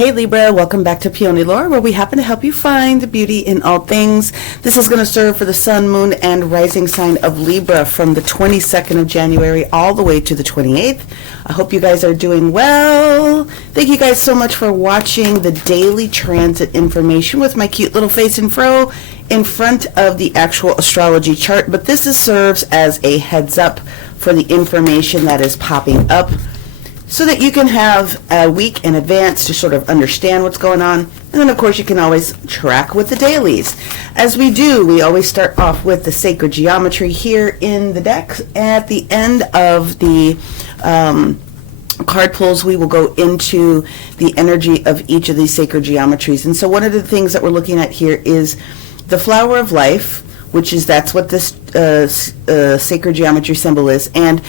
Hey Libra, welcome back to Peony Lore, where we happen to help you find the beauty in all things. This is going to serve for the sun, moon, and rising sign of Libra from the 22nd of January all the way to the 28th. I hope you guys are doing well. Thank you guys so much for watching the daily transit information with my cute little face and fro in front of the actual astrology chart. But this serves as a heads up for the information that is popping up, so that you can have a week in advance to sort of understand what's going on. And then, of course, you can always track with the dailies. As we do, we always start off with the sacred geometry here in the deck. At the end of the card pulls, we will go into the energy of each of these sacred geometries. And so one of the things that we're looking at here is the flower of life, which is, that's what this sacred geometry symbol is. And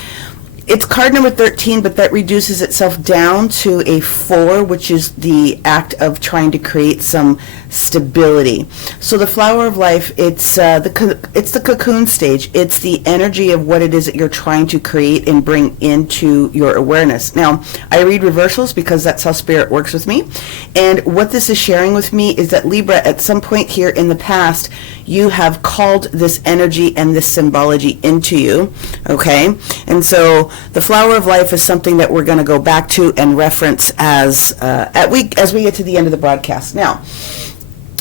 it's card number 13, but that reduces itself down to a 4, which is the act of trying to create some stability. So the flower of life, it's the cocoon stage. It's the energy of what it is that you're trying to create and bring into your awareness. Now, I read reversals because that's how spirit works with me. And what this is sharing with me is that Libra, at some point here in the past, you have called this energy and this symbology into you, okay? And so the flower of life is something that we're going to go back to and reference as we get to the end of the broadcast. Now,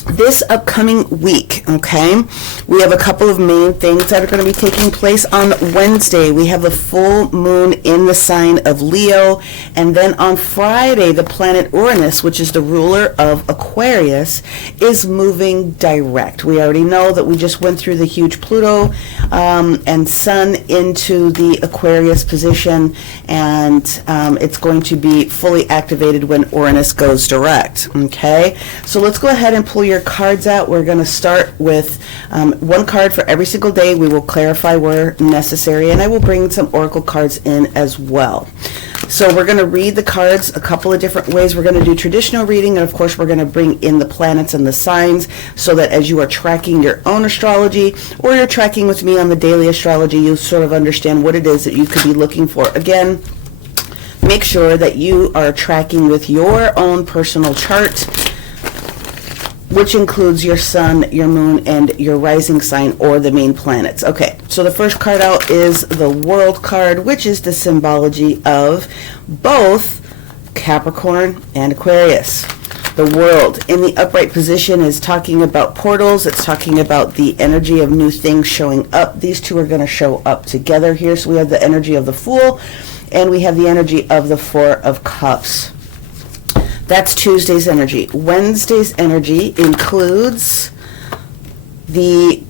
this upcoming week, okay, we have a couple of main things that are going to be taking place. On Wednesday, we have the full moon in the sign of Leo, and then on Friday, the planet Uranus, which is the ruler of Aquarius, is moving direct. We already know that we just went through the huge Pluto and Sun into the Aquarius position, and it's going to be fully activated when Uranus goes direct, okay? So let's go ahead and pull your cards out. We're going to start with one card for every single day. We will clarify where necessary, and I will bring some oracle cards in as well. So we're going to read the cards a couple of different ways. We're going to do traditional reading, and of course we're going to bring in the planets and the signs, so that as you are tracking your own astrology, or you're tracking with me on the daily astrology, you sort of understand what it is that you could be looking for. Again, make sure that you are tracking with your own personal chart, which includes your sun, your moon, and your rising sign, or the main planets. Okay, so the first card out is the World card, which is the symbology of both Capricorn and Aquarius. The World in the upright position is talking about portals. It's talking about the energy of new things showing up. These two are going to show up together here. So we have the energy of the Fool, and we have the energy of the Four of Cups. That's Tuesday's energy. Wednesday's energy includes the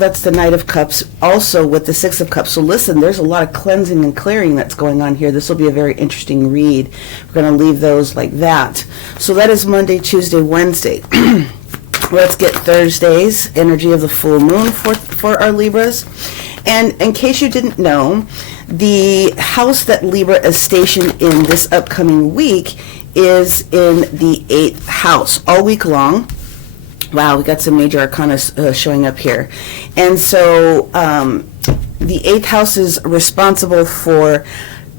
that's the Knight of Cups, also with the Six of Cups. So listen, there's a lot of cleansing and clearing that's going on here. This will be a very interesting read. We're going to leave those like that. So that is Monday, Tuesday, Wednesday. Let's get Thursday's energy of the full moon for our Libras. And in case you didn't know, the house that Libra is stationed in this upcoming week is in the 8th house all week long. Wow, we got some major arcana showing up here. And so the 8th house is responsible for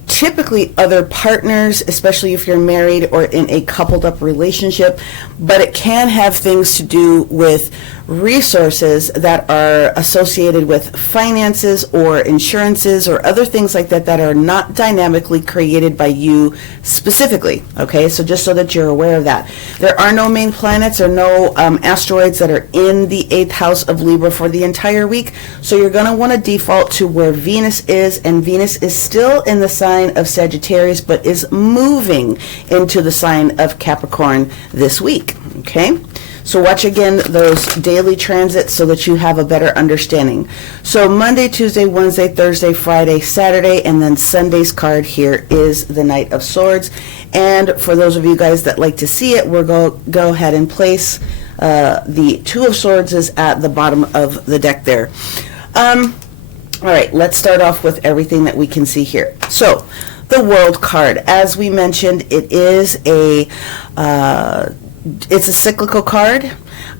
typically other partners, especially if you're married or in a coupled up relationship, but it can have things to do with resources that are associated with finances or insurances or other things like that that are not dynamically created by you specifically. Okay, so just so that you're aware of that. There are no main planets or no asteroids that are in the 8th house of Libra for the entire week, so you're going to want to default to where Venus is, and Venus is still in the sign of Sagittarius but is moving into the sign of Capricorn this week. Okay, so watch again those daily transits so that you have a better understanding. So Monday, Tuesday, Wednesday, Thursday, Friday, Saturday, and then Sunday's card here is the Knight of Swords. And for those of you guys that like to see it, we'll go ahead and place the Two of Swords is at the bottom of the deck there. All right, let's start off with everything that we can see here. So the World card, as we mentioned, it is it's a cyclical card.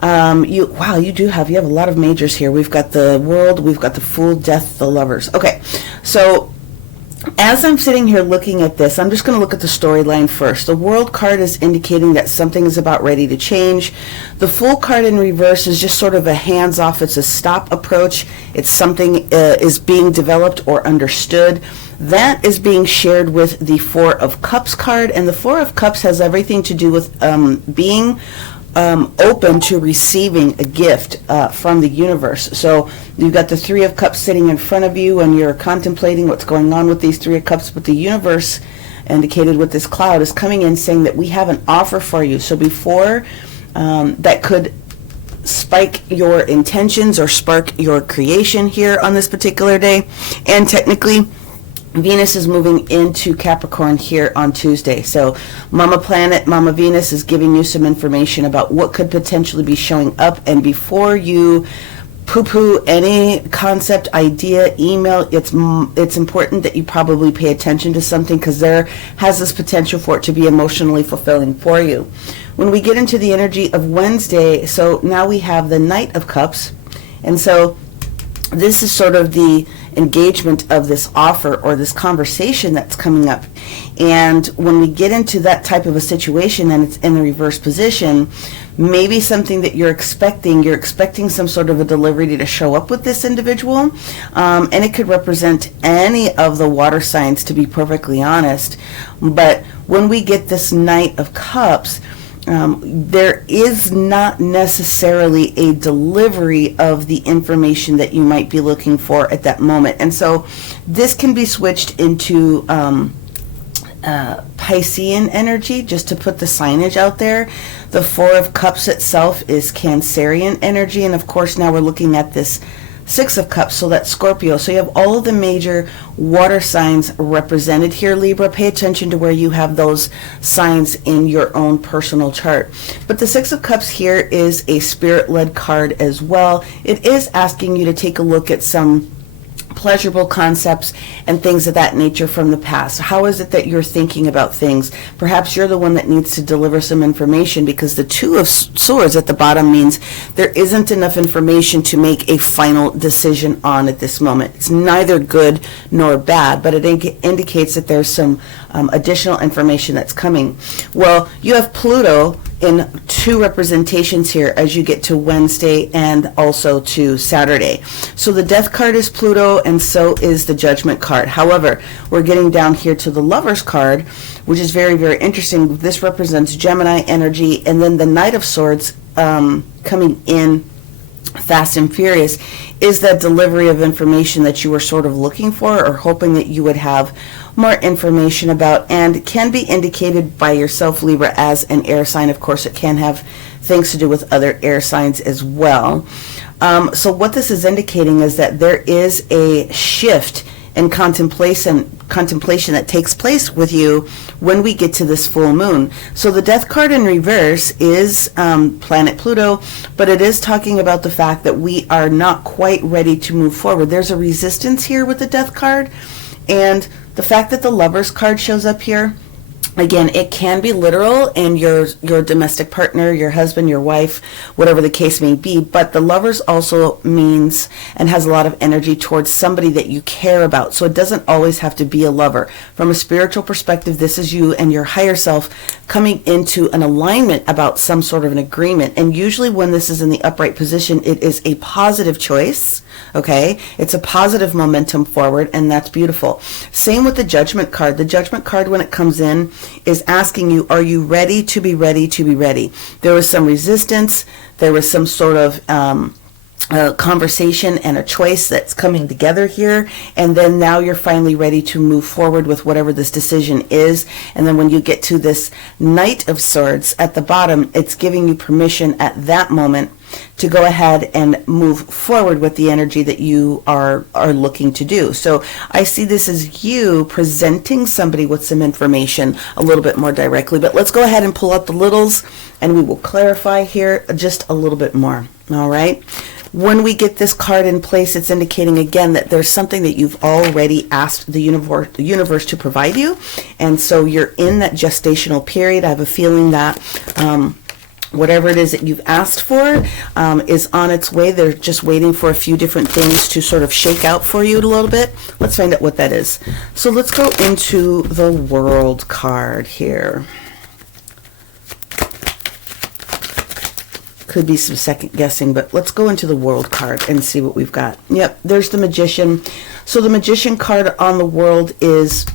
You have a lot of majors here. We've got the World, we've got the Fool, Death, the Lovers. Okay, so as I'm sitting here looking at this, I'm just going to look at the storyline first. The World card is indicating that something is about ready to change. The Fool card in reverse is just sort of a hands-off. It's a stop approach. It's something is being developed or understood. That is being shared with the Four of Cups card, and the Four of Cups has everything to do with being open to receiving a gift from the universe. So you've got the Three of Cups sitting in front of you and you're contemplating what's going on with these Three of Cups, but the universe, indicated with this cloud, is coming in saying that we have an offer for you. So before that could spike your intentions or spark your creation here on this particular day, and technically Venus is moving into Capricorn here on Tuesday. So Mama Planet, Mama Venus is giving you some information about what could potentially be showing up. And before you poo-poo any concept, idea, email, it's important that you probably pay attention to something, because there has this potential for it to be emotionally fulfilling for you. When we get into the energy of Wednesday, so now we have the Knight of Cups. And so this is sort of the engagement of this offer or this conversation that's coming up. And when we get into that type of a situation and it's in the reverse position, maybe something that you're expecting some sort of a delivery to show up with this individual, and it could represent any of the water signs, to be perfectly honest. But when we get this Knight of Cups, there is not necessarily a delivery of the information that you might be looking for at that moment. And so this can be switched into Piscean energy, just to put the signage out there. The Four of Cups itself is Cancerian energy, and of course now we're looking at this Six of Cups, so that's Scorpio. So you have all of the major water signs represented here, Libra. Pay attention to where you have those signs in your own personal chart. But the Six of Cups here is a spirit-led card as well. It is asking you to take a look at some pleasurable concepts and things of that nature from the past. How is it that you're thinking about things? Perhaps you're the one that needs to deliver some information, because the Two of Swords at the bottom means there isn't enough information to make a final decision on at this moment. It's neither good nor bad, but it indicates that there's some additional information that's coming. Well, you have Pluto in two representations here as you get to Wednesday and also to Saturday. So the Death card is Pluto, and so is the Judgment card. However, we're getting down here to the Lovers card, which is very, very interesting. This represents Gemini energy, and then the Knight of Swords coming in fast and furious is that delivery of information that you were sort of looking for or hoping that you would have more information about, and can be indicated by yourself, Libra, as an air sign. Of course, it can have things to do with other air signs as well. So what this is indicating is that there is a shift in contemplation that takes place with you when we get to this full moon. So the Death card in reverse is planet Pluto, but it is talking about the fact that we are not quite ready to move forward. There's a resistance here with the Death card, and the fact that the Lovers card shows up here, again, it can be literal in your domestic partner, your husband, your wife, whatever the case may be, but the Lovers also means and has a lot of energy towards somebody that you care about. So it doesn't always have to be a lover. From a spiritual perspective, this is you and your higher self coming into an alignment about some sort of an agreement. And usually when this is in the upright position, it is a positive choice. Okay, it's a positive momentum forward, and that's beautiful. Same with the Judgment card. The Judgment card, when it comes in, is asking you, are you ready to be ready to be ready? There was some resistance. There was some sort of conversation and a choice that's coming together here, and then now you're finally ready to move forward with whatever this decision is. And then when you get to this Knight of Swords at the bottom, it's giving you permission at that moment to go ahead and move forward with the energy that you are looking to do. So I see this as you presenting somebody with some information a little bit more directly. But let's go ahead and pull out the littles, and we will clarify here just a little bit more. All right. When we get this card in place, it's indicating again that there's something that you've already asked the universe to provide you. And so you're in that gestational period. I have a feeling that Whatever it is that you've asked for is on its way. They're just waiting for a few different things to sort of shake out for you a little bit. Let's find out what that is. So let's go into the World card here. Could be some second guessing, but let's go into the World card and see what we've got. Yep, there's the Magician. So the Magician card on the World is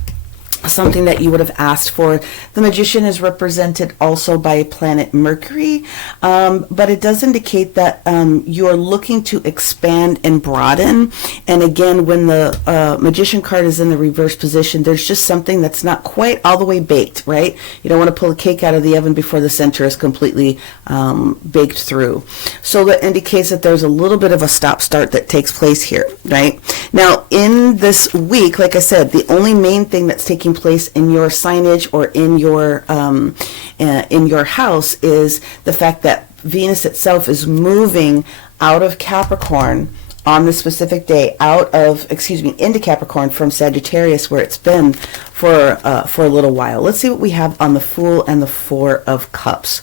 something that you would have asked for. The Magician is represented also by planet Mercury, but it does indicate that you are looking to expand and broaden. And again, when the Magician card is in the reverse position, there's just something that's not quite all the way baked, right? You don't want to pull a cake out of the oven before the center is completely baked through. So that indicates that there's a little bit of a stop-start that takes place here, right? Now, in this week, like I said, the only main thing that's taking place in your signage or in your house is the fact that Venus itself is moving out of Capricorn on this specific day, into Capricorn from Sagittarius, where it's been for a little while. Let's see what we have on the Fool and the Four of Cups.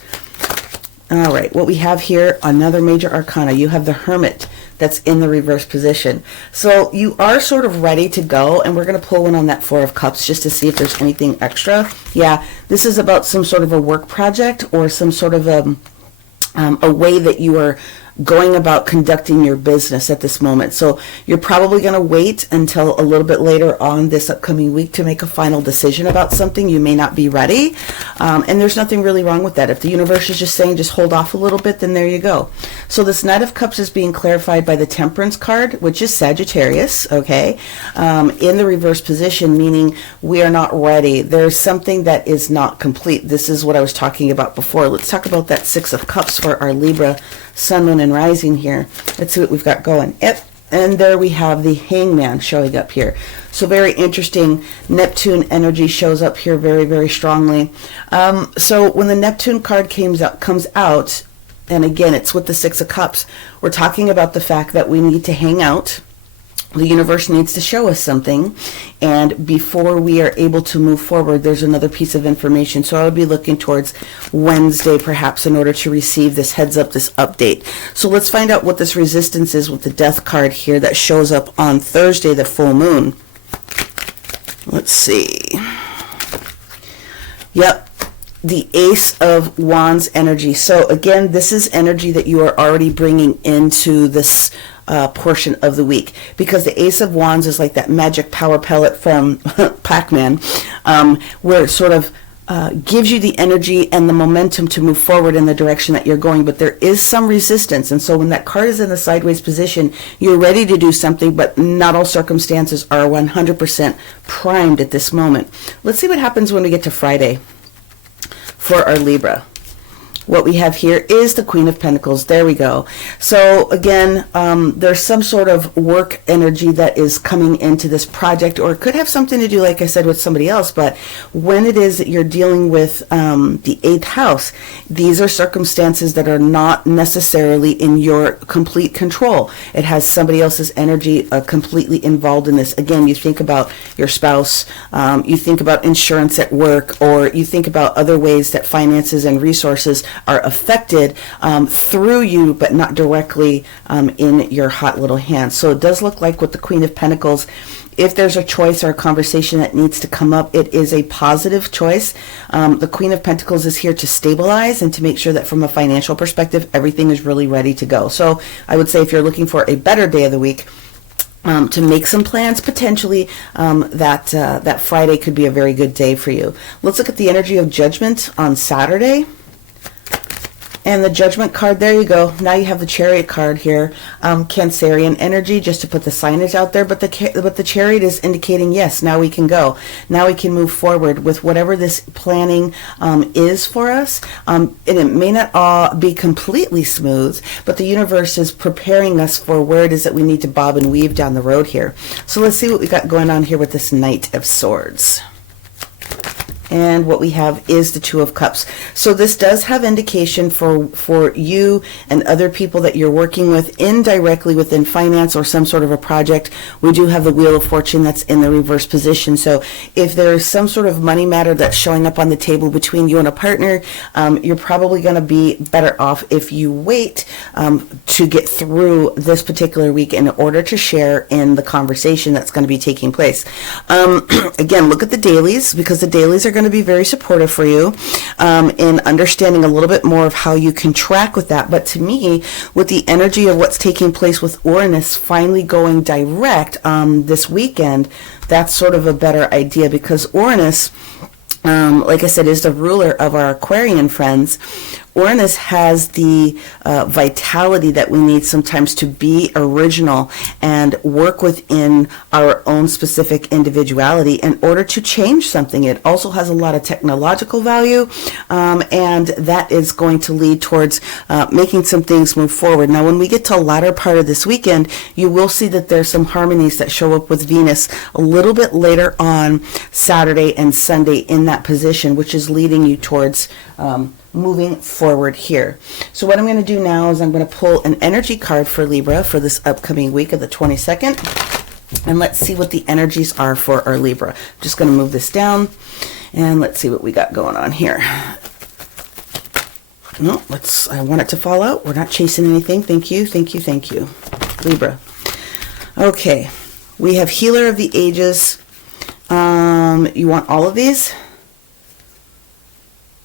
All right, what we have here, another major arcana. You have the Hermit that's in the reverse position. So you are sort of ready to go, and we're going to pull one on that Four of Cups just to see if there's anything extra. Yeah, this is about some sort of a work project or some sort of a way that you are going about conducting your business at this moment. So you're probably going to wait until a little bit later on this upcoming week to make a final decision about something. You may not be ready, and there's nothing really wrong with that. If the universe is just saying just hold off a little bit, then there you go. So this Knight of Cups is being clarified by the Temperance card, which is Sagittarius, okay, in the reverse position, meaning we are not ready. There's something that is not complete. This is what I was talking about before. Let's talk about that Six of Cups for our Libra Sun, Moon, and Rising here. Let's see what we've got going. Yep. And there we have the Hangman showing up here. So very interesting. Neptune energy shows up here very, very strongly. So when the Neptune card comes out, and again, it's with the Six of Cups, we're talking about the fact that we need to hang out. The universe needs to show us something, and before we are able to move forward, there's another piece of information. So I would be looking towards Wednesday perhaps in order to receive this heads up, this update. So let's find out what this resistance is with the Death card here that shows up on Thursday, the full moon. Let's see. Yep. The Ace of Wands energy. So again, this is energy that you are already bringing into this portion of the week, because the Ace of Wands is like that magic power pellet from Pac-Man, where it sort of gives you the energy and the momentum to move forward in the direction that you're going, but there is some resistance. And so when that card is in the sideways position, you're ready to do something, but not all circumstances are 100% primed at this moment. Let's see what happens when we get to Friday for our Libra. What we have here is the Queen of Pentacles. There we go. So again, there's some sort of work energy that is coming into this project, or it could have something to do, like I said, with somebody else. But when it is that you're dealing with the 8th house, these are circumstances that are not necessarily in your complete control. It has somebody else's energy completely involved in this. Again, you think about your spouse, you think about insurance at work, or you think about other ways that finances and resources are affected through you, but not directly in your hot little hands. So it does look like with the Queen of Pentacles, if there's a choice or a conversation that needs to come up, it is a positive choice. The Queen of Pentacles is here to stabilize and to make sure that from a financial perspective, everything is really ready to go. So I would say if you're looking for a better day of the week, to make some plans, potentially that Friday could be a very good day for you. Let's look at the energy of Judgment on Saturday. And the Judgment card, there you go. Now you have the Chariot card here. Cancerian energy, just to put the signage out there. But the Chariot is indicating, yes, now we can go. Now we can move forward with whatever this planning is for us. And it may not all be completely smooth, but the universe is preparing us for where it is that we need to bob and weave down the road here. So let's see what we got going on here with this Knight of Swords. and what we have is the Two of Cups. So this does have indication for you and other people that you're working with indirectly within finance or some sort of a project. We do have the Wheel of Fortune that's in the reverse position. So if there is some sort of money matter that's showing up on the table between you and a partner, you're probably going to be better off if you wait to get through this particular week in order to share in the conversation that's going to be taking place. Again, look at the dailies, because the dailies are going to be very supportive for you in understanding a little bit more of how you can track with that. But to me, with the energy of what's taking place with Uranus finally going direct this weekend, that's sort of a better idea, because Uranus, like I said, is the ruler of our Aquarian friends. Uranus has the vitality that we need sometimes to be original and work within our own specific individuality in order to change something. It also has a lot of technological value, and that is going to lead towards making some things move forward. Now, when we get to the latter part of this weekend, you will see that there's some harmonies that show up with Venus a little bit later on Saturday and Sunday in that position, which is leading you towards moving forward here. So what I'm going to do now is I'm going to pull an energy card for Libra for this upcoming week of the 22nd. And let's see what the energies are for our Libra. I'm just going to move this down and let's see what we got going on here. No, I want it to fall out. We're not chasing anything. Thank you, thank you, thank you. Libra. Okay, we have Healer of the Ages. You want all of these?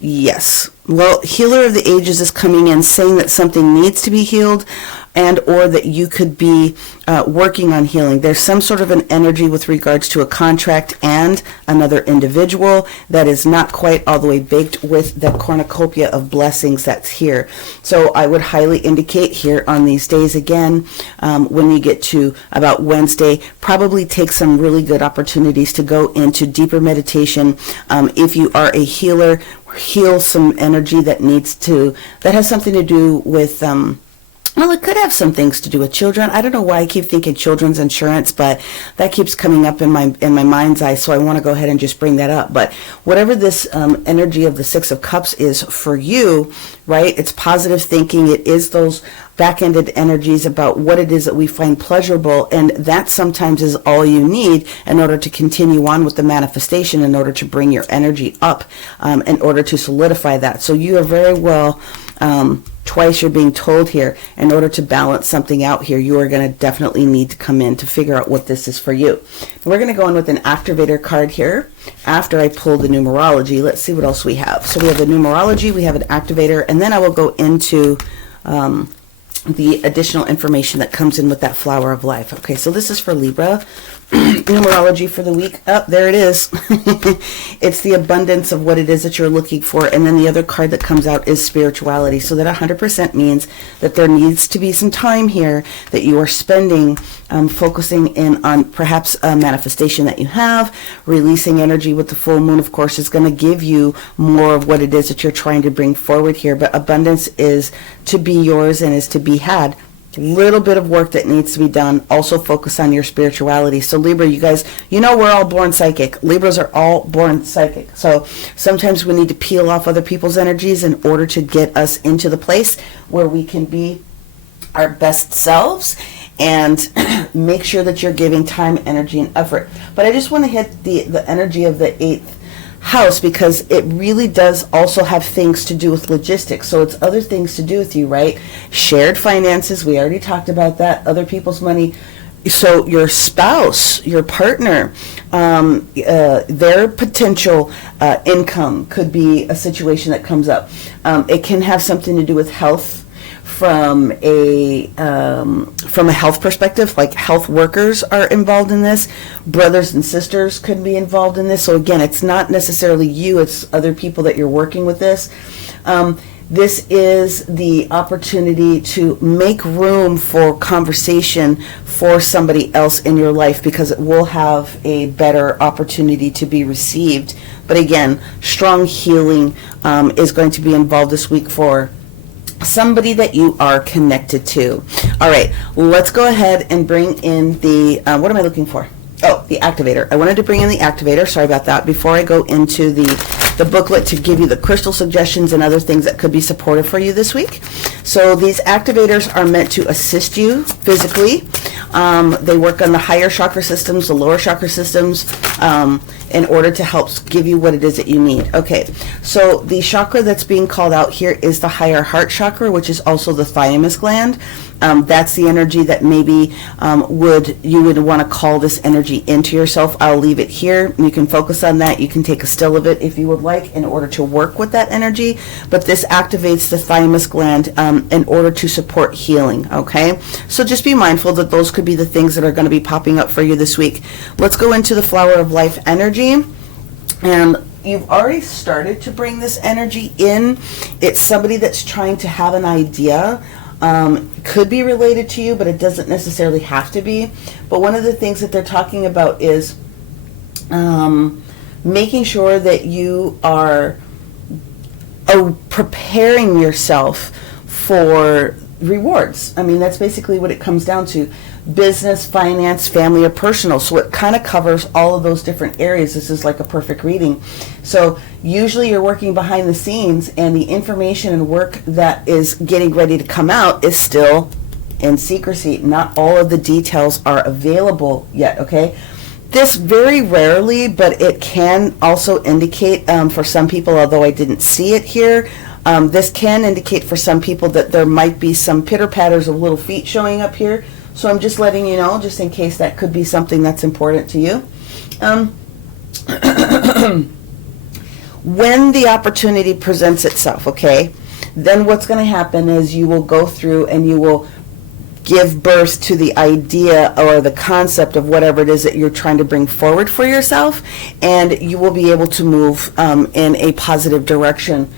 Yes. Well, Healer of the Ages is coming in saying that something needs to be healed, and or that you could be working on healing. There's some sort of an energy with regards to a contract and another individual that is not quite all the way baked with the cornucopia of blessings that's here. So I would highly indicate here on these days, again, when you get to about Wednesday, probably take some really good opportunities to go into deeper meditation. If you are a healer, heal some energy that has something to do with well, it could have some things to do with children. I don't know why I keep thinking children's insurance, but that keeps coming up in my mind's eye, so I want to go ahead and just bring that up. But whatever this energy of the Six of Cups is for you, right, it's positive thinking. It is those back-ended energies about what it is that we find pleasurable, and that sometimes is all you need in order to continue on with the manifestation, in order to bring your energy up, in order to solidify that. So you are very well... twice you're being told here, in order to balance something out here, you are going to definitely need to come in to figure out what this is for you. We're going to go in with an activator card here after I pull the numerology. Let's see what else we have. So we have the numerology, we have an activator, and then I will go into the additional information that comes in with that flower of life. Okay, so this is for Libra. Numerology for the week. Oh, there it is. It's the abundance of what it is that you're looking for. And then the other card that comes out is spirituality. So that 100% means that there needs to be some time here that you are spending focusing in on perhaps a manifestation that you have. Releasing energy with the full moon, of course, is going to give you more of what it is that you're trying to bring forward here. But abundance is to be yours and is to be had. Little bit of work that needs to be done. Also focus on your spirituality. So Libra, you guys, you know we're all born psychic. Libras are all born psychic. So sometimes we need to peel off other people's energies in order to get us into the place where we can be our best selves and make sure that you're giving time, energy, and effort. But I just want to hit the energy of the 8th house, because it really does also have things to do with logistics. So it's other things to do with you, right? Shared finances, we already talked about that. Other people's money. So your spouse, your partner, their potential income could be a situation that comes up. It can have something to do with health. From a health perspective, like health workers are involved in this, brothers and sisters could be involved in this. So again, it's not necessarily you, it's other people that you're working with this. This is the opportunity to make room for conversation for somebody else in your life, because it will have a better opportunity to be received. But again, strong healing is going to be involved this week for somebody that you are connected to. All right, let's go ahead and bring in the, what am I looking for? Oh, the activator. I wanted to bring in the activator. Sorry about that. Before I go into the booklet to give you the crystal suggestions and other things that could be supportive for you this week. So these activators are meant to assist you physically. They work on the higher chakra systems, the lower chakra systems, in order to help give you what it is that you need. Okay, so the chakra that's being called out here is the higher heart chakra, which is also the thymus gland. That's the energy that maybe you would want to call this energy into yourself. I'll leave it here. You can focus on that. You can take a still of it if you would like in order to work with that energy. But this activates the thymus gland in order to support healing. Okay, so just be mindful that those could be the things that are going to be popping up for you this week. Let's go into the flower of life energy. And you've already started to bring this energy in. It's somebody that's trying to have an idea. Could be related to you, but it doesn't necessarily have to be. But one of the things that they're talking about is making sure that you are preparing yourself for rewards. I mean, that's basically what it comes down to. Business, finance, family, or personal. So it kind of covers all of those different areas. This is like a perfect reading. So usually you're working behind the scenes, and the information and work that is getting ready to come out is still in secrecy. Not all of the details are available yet, okay? This very rarely, but it can also indicate for some people, although I didn't see it here, this can indicate for some people that there might be some pitter-patters of little feet showing up here. So I'm just letting you know, just in case that could be something that's important to you. When the opportunity presents itself, okay, then what's going to happen is you will go through and you will give birth to the idea or the concept of whatever it is that you're trying to bring forward for yourself, and you will be able to move in a positive direction.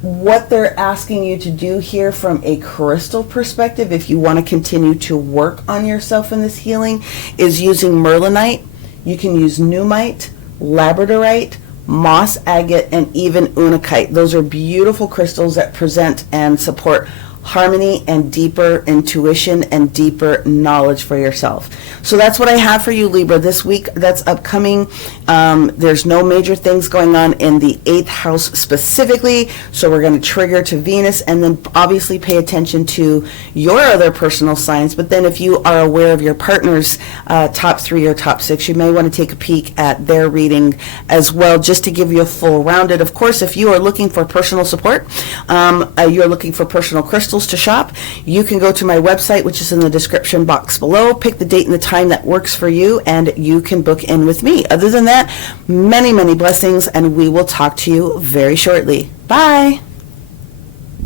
What they're asking you to do here from a crystal perspective, if you want to continue to work on yourself in this healing, is using merlinite. You can use numite, labradorite, moss agate, and even unakite. Those are beautiful crystals that present and support harmony and deeper intuition and deeper knowledge for yourself. So that's what I have for you, Libra, this week that's upcoming. There's no major things going on in the 8th house specifically, so we're going to trigger to Venus, and then obviously pay attention to your other personal signs. But then if you are aware of your partner's top 3 or top 6, you may want to take a peek at their reading as well, just to give you a full rounded. Of course, if you are looking for personal support, you're looking for personal crystals to shop, you can go to my website, which is in the description box below. Pick the date and the time that works for you, and you can book in with me. Other than that, many, many blessings, and we will talk to you very shortly. Bye.